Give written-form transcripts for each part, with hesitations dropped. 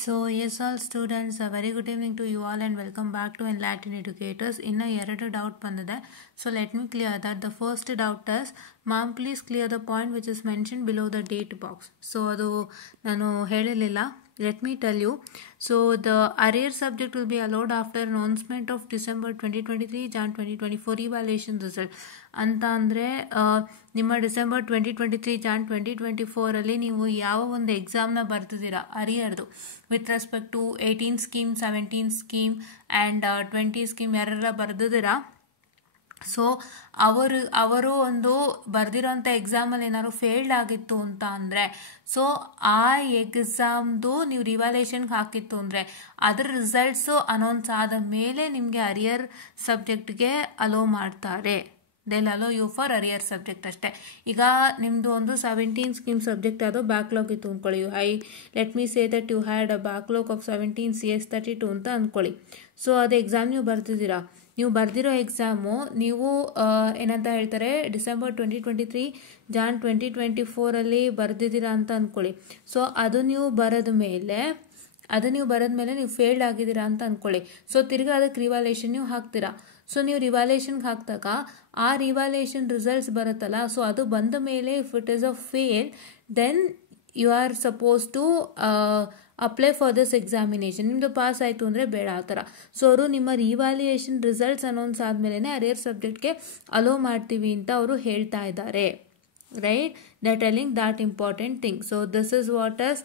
So yes all students, a very good evening to you all and welcome back to Enlightened Educators. ಇನ್ನು ಎರಡು doubt ಬಂದಿದೆ. So let me clear that. The first doubt is, ma'am please clear the point which is mentioned below the date box. So ಅದು ನಾನು ಹೇಳಿರಲಿಲ್ಲ. Let me tell you. So the arrear subject will be allowed after announcement of December 2023 Jan 2024 evaluation result. ಅಂತ ಅಂದರೆ ನಿಮ್ಮ December 2023 John 2024 ನೀವು ಯಾವ ಒಂದು ಎಕ್ಸಾಮ್ನ ಬರ್ತಿದ್ದೀರಾ ಅರಿಯರ್ದು with respect to 18 scheme 17 scheme and 20 scheme ಯಾರೆಲ್ಲ ಬರೆದಿದ್ದೀರಾ. ಸೊ ಅವರು ಒಂದು ಬರೆದಿರೋಂಥ ಎಕ್ಸಾಮಲ್ಲಿ ಏನಾದ್ರು ಫೇಲ್ಡ್ ಆಗಿತ್ತು ಅಂತ ಅಂದರೆ ಸೊ ಆ ಎಕ್ಸಾಮ್ದು ನೀವು ರಿವ್ಯಾಲ್ಯೂಯೇಷನ್ಗೆ ಹಾಕಿತ್ತು ಅಂದರೆ ಅದರ ರಿಸಲ್ಟ್ಸು ಅನೌನ್ಸ್ ಆದ ಮೇಲೆ ನಿಮಗೆ ಅರಿಯರ್ ಸಬ್ಜೆಕ್ಟ್ಗೆ ಅಲೋ ಮಾಡ್ತಾರೆ. They'll allow you for arrear subject ಅಷ್ಟೇ. ಈಗ ನಿಮ್ಮದು ಒಂದು 17 ಸ್ಕೀಮ್ ಸಬ್ಜೆಕ್ಟ್ ಯಾವುದೋ ಬ್ಯಾಕ್ಲಾಗ್ ಇತ್ತು ಅಂದ್ಕೊಳ್ಳಿ. Let me say that you had a backlog of 17 CS32 ಅಂತ ಅಂದ್ಕೊಳ್ಳಿ. ಸೊ ಅದು ಎಕ್ಸಾಮ್ ನೀವು ಬರ್ತಿದ್ದೀರಾ. ನೀವು ಬರೆದಿರೋ ಎಕ್ಸಾಮು ನೀವು ಏನಂತ ಹೇಳ್ತಾರೆ ಡಿಸೆಂಬರ್ 2023 ಜಾನ್ 2024 ಬರೆದಿದ್ದೀರಾ ಅಂತ ಅಂದ್ಕೊಳ್ಳಿ. ಸೊ ಅದು ನೀವು ಬರೆದ ಮೇಲೆ ನೀವು ಫೇಲ್ಡ್ ಆಗಿದ್ದೀರಾ ಅಂತ ಅಂದ್ಕೊಳ್ಳಿ. ಸೊ ತಿರ್ಗಿ ಅದಕ್ಕೆ ರಿವ್ಯಾಲ್ಯೂಯೇಷನ್ ನೀವು ಹಾಕ್ತೀರಾ. ಸೊ ನೀವು ರಿವ್ಯಾಲ್ಯೂಯೇಷನ್ಗೆ ಹಾಕಿದಾಗ ಆ ರಿವ್ಯಾಲ್ಯೂಯೇಷನ್ ರಿಸಲ್ಟ್ಸ್ ಬರುತ್ತಲ್ಲ, ಸೊ ಅದು ಬಂದ ಮೇಲೆ if it is a fail then you are suppose to apply for this examination. ನಿಮ್ಮದು ಪಾಸ್ ಆಯಿತು ಅಂದರೆ ಬೇಡ ಆ ಥರ. ಸೊ ಅವರು ನಿಮ್ಮ ರಿವ್ಯಾಲ್ಯೂಯೇಷನ್ ರಿಸಲ್ಟ್ಸ್ ಅನೌನ್ಸ್ ಆದಮೇಲೆ ಅರಿಯರ್ ಸಬ್ಜೆಕ್ಟ್ಗೆ ಅಲೋ ಮಾಡ್ತೀವಿ ಅಂತ ಅವರು ಹೇಳ್ತಾ ಇದ್ದಾರೆ. Right, they are telling that important thing. So this is what is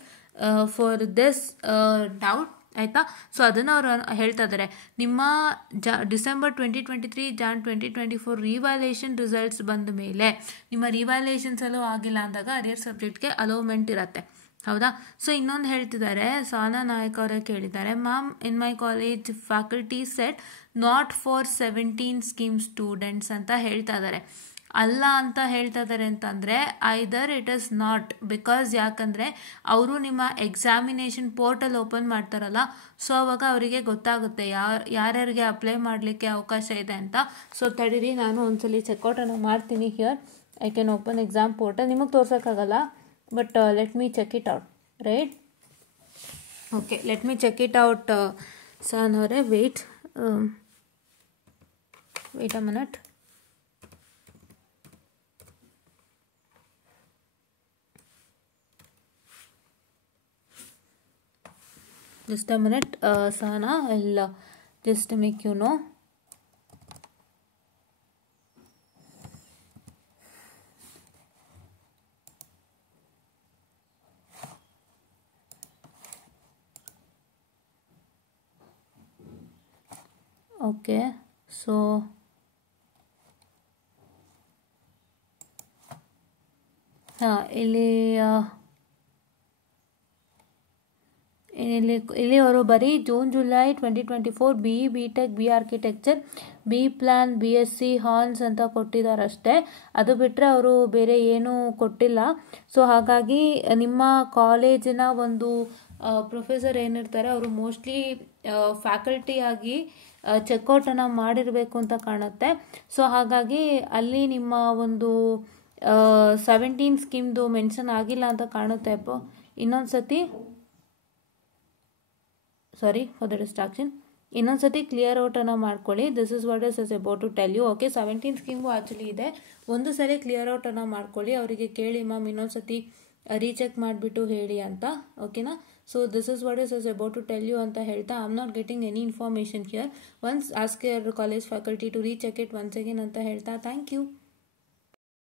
for this doubt, ಆಯಿತಾ. ಸೊ ಅದನ್ನು ಅವರು ಹೇಳ್ತಾ ಇದ್ದಾರೆ. ನಿಮ್ಮ ಡಿಸೆಂಬರ್ 2023 ಜಾನ್ 2024 ರಿವ್ಯಾಲ್ಯೂಯೇಷನ್ ರಿಸಲ್ಟ್ಸ್ ಬಂದ ಮೇಲೆ ನಿಮ್ಮ ರಿವ್ಯಾಲ್ಯೂಯೇಷನ್ಸಲ್ಲೂ ಆಗಿಲ್ಲ ಅಂದಾಗ ಅರಿಯರ್ ಸಬ್ಜೆಕ್ಟ್ಗೆ ಅಲೋಮೆಂಟ್ ಇರುತ್ತೆ. ಹೌದಾ. ಸೊ ಇನ್ನೊಂದು ಹೇಳ್ತಿದ್ದಾರೆ, ಸಾನಾ ನಾಯಕ್ ಅವರೇ ಕೇಳಿದ್ದಾರೆ, ma'am in my college faculty set not for 17 scheme students ಅಂತ ಹೇಳ್ತಾ ಇದ್ದಾರೆ. ಅಲ್ಲ ಅಂತ ಹೇಳ್ತಾ ಇದ್ದಾರೆ ಅಂತಂದರೆ either it is not, because ಯಾಕಂದರೆ ಅವರು ನಿಮ್ಮ ಎಕ್ಸಾಮಿನೇಷನ್ ಪೋರ್ಟಲ್ ಓಪನ್ ಮಾಡ್ತಾರಲ್ಲ, ಸೊ ಅವಾಗ ಅವರಿಗೆ ಗೊತ್ತಾಗುತ್ತೆ ಯಾರ್ಯಾರಿಗೆ ಅಪ್ಲೈ ಮಾಡಲಿಕ್ಕೆ ಅವಕಾಶ ಇದೆ ಅಂತ. ಸೊ ತಡೀರಿ, ನಾನು ಒಂದ್ಸಲಿ ಚೆಕ್ಔಟನ್ನು ಮಾಡ್ತೀನಿ. Here I can open exam portal. ನಿಮಗೆ ತೋರ್ಸೋಕ್ಕಾಗಲ್ಲ, but let me check it out. Right, okay, let me check it out. ಸಾನ್ ಅವರೇ wait a minute. Just a minute, Sana, I'll just make you know. Okay, so ಇಲ್ಲಿ ಅವರು ಬರೀ June July 2024 BE BTech BE architecture BE plan BSc horns ಅಂತ ಕೊಟ್ಟಿದ್ದಾರೆ ಅಷ್ಟೇ. ಅದು ಬಿಟ್ಟರೆ ಅವರು ಬೇರೆ ಏನೂ ಕೊಟ್ಟಿಲ್ಲ. ಸೊ ಹಾಗಾಗಿ ನಿಮ್ಮ ಕಾಲೇಜಿನ ಒಂದು ಪ್ರೊಫೆಸರ್ ಏನಿರ್ತಾರೆ ಅವರು ಮೋಸ್ಟ್ಲಿ ಫ್ಯಾಕಲ್ಟಿಯಾಗಿ ಚೆಕ್ಔಟನ್ನು ಮಾಡಿರಬೇಕು ಅಂತ ಕಾಣುತ್ತೆ. ಸೊ ಹಾಗಾಗಿ ಅಲ್ಲಿ ನಿಮ್ಮ ಒಂದು 17 ಸ್ಕೀಮ್ದು ಮೆನ್ಷನ್ ಆಗಿಲ್ಲ ಅಂತ ಕಾಣುತ್ತೆ. ಇನ್ನೊಂದು ಸತಿ ಸಾರಿ ಫಾರ್ ದ ಡಿಸ್ಟ್ರಾಕ್ಷನ್. ಇನ್ನೊಂದ್ಸತಿ ಕ್ಲಿಯರ್ ಔಟನ್ನು ಮಾಡ್ಕೊಳ್ಳಿ. This is what is about to tell you. Okay, 17 scheme actually ಇದೆ. ಒಂದು ಸರಿ ಕ್ಲಿಯರ್ ಔಟನ್ನು ಮಾಡ್ಕೊಳ್ಳಿ. ಅವರಿಗೆ ಕೇಳಿ ಮ್ಯಾಮ್ ಇನ್ನೊಂದ್ಸತಿ ರೀಚೆಕ್ ಮಾಡಿಬಿಟ್ಟು ಹೇಳಿ ಅಂತ. ಓಕೆನಾ. So this is what is about to tell you ಅಂತ ಹೇಳ್ತಾ I am not getting any information here. Once ask your college faculty to recheck it once again ಅಂತ ಹೇಳ್ತಾ ಥ್ಯಾಂಕ್ ಯು.